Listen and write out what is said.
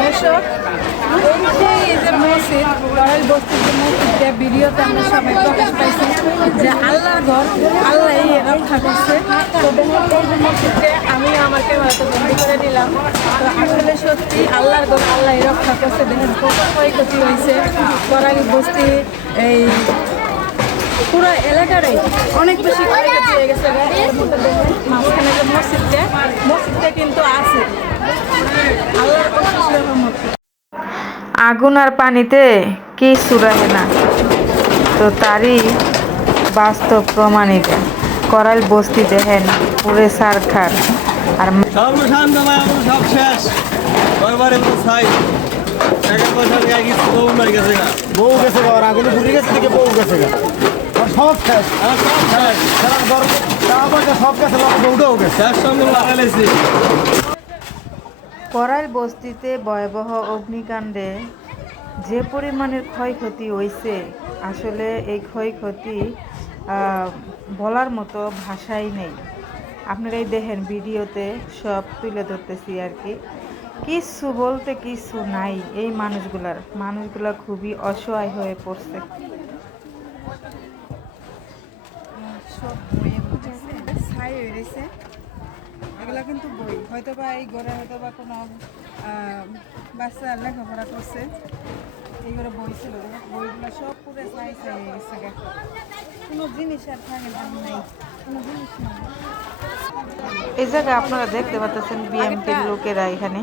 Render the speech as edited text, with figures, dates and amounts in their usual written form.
দর্শক, এই যে ঈদের মসজিদ, করাইল বস্তির যে মসজিদটা ভিডিওতে আমরা সবাই প্রকাশ পাইছি যে আল্লাহর ঘর, আল্লাহ রক্ষা করছে। তো দেখুন এই যে মসজিদটা আমি আমার ক্যামেরাতে বন্দি করে নিলাম। তো আসলে সত্যি আল্লাহর ঘর, আল্লাহ রক্ষা করছে। দেখেন কত ক্ষয়ক্ষতি হয়েছে করাইল বস্তি, এই পুরো এলাকারই অনেক বেশি ক্ষয়ক্ষতি হয়ে গেছে। এর মধ্যে দেখুন মাঝখানে যে মসজিদটা কিন্তু আছে আল্লাহর অশেষ রহমত। আগুন আর পানিতে কিছু রাখে না, তো তারই বাস্তব প্রমাণ এটা। করাইল বস্তি দেখেন পুরে সারখার, আর সর্বশান্ত সব শেষ। এবারে ছাই টাকা পয়সা নিয়ে গেছে, বউ মারি গেছে গা, বউ গেছে গা, আর আগুনে পুড়ে গেছে থেকে বউ গেছে গা, আর সব শেষ। আর সব শেষ। সারা ঘর টাকা পয়সা সব গেছে, বউটাও গেছে। শেষ সঙ্গে লাগাইছি। করাইল বস্তিতে ভয়াবহ অগ্নিকাণ্ডে যে পরিমাণের ক্ষয়ক্ষতি হয়েছে, আসলে এই ক্ষয়ক্ষতি বলার মতো ভাষাই নেই। আপনারা এই দেখেন ভিডিওতে সব তুলে ধরতেছি আর কি। কিছু বলতে কিছু নাই। এই মানুষগুলা খুবই অসহায় হয়ে পড়ছে। সব বইয়ের মধ্যে ছাই হয়ে রয়েছে। এগুলো কিন্তু বই, হয়তো বা এই ঘরে হয়তো বা কোনো বাচ্চা লেখাপড়া করছে, এইগুলো বই ছিল। বইগুলো সব পুরো ছাই হয়ে গেছে। কোনো জিনিস আর থাকে না, নাই কোনো জিনিস নাই। এই জায়গায় আপনারা দেখতে পাচ্ছেন বিএমপির লোকেরা এখানে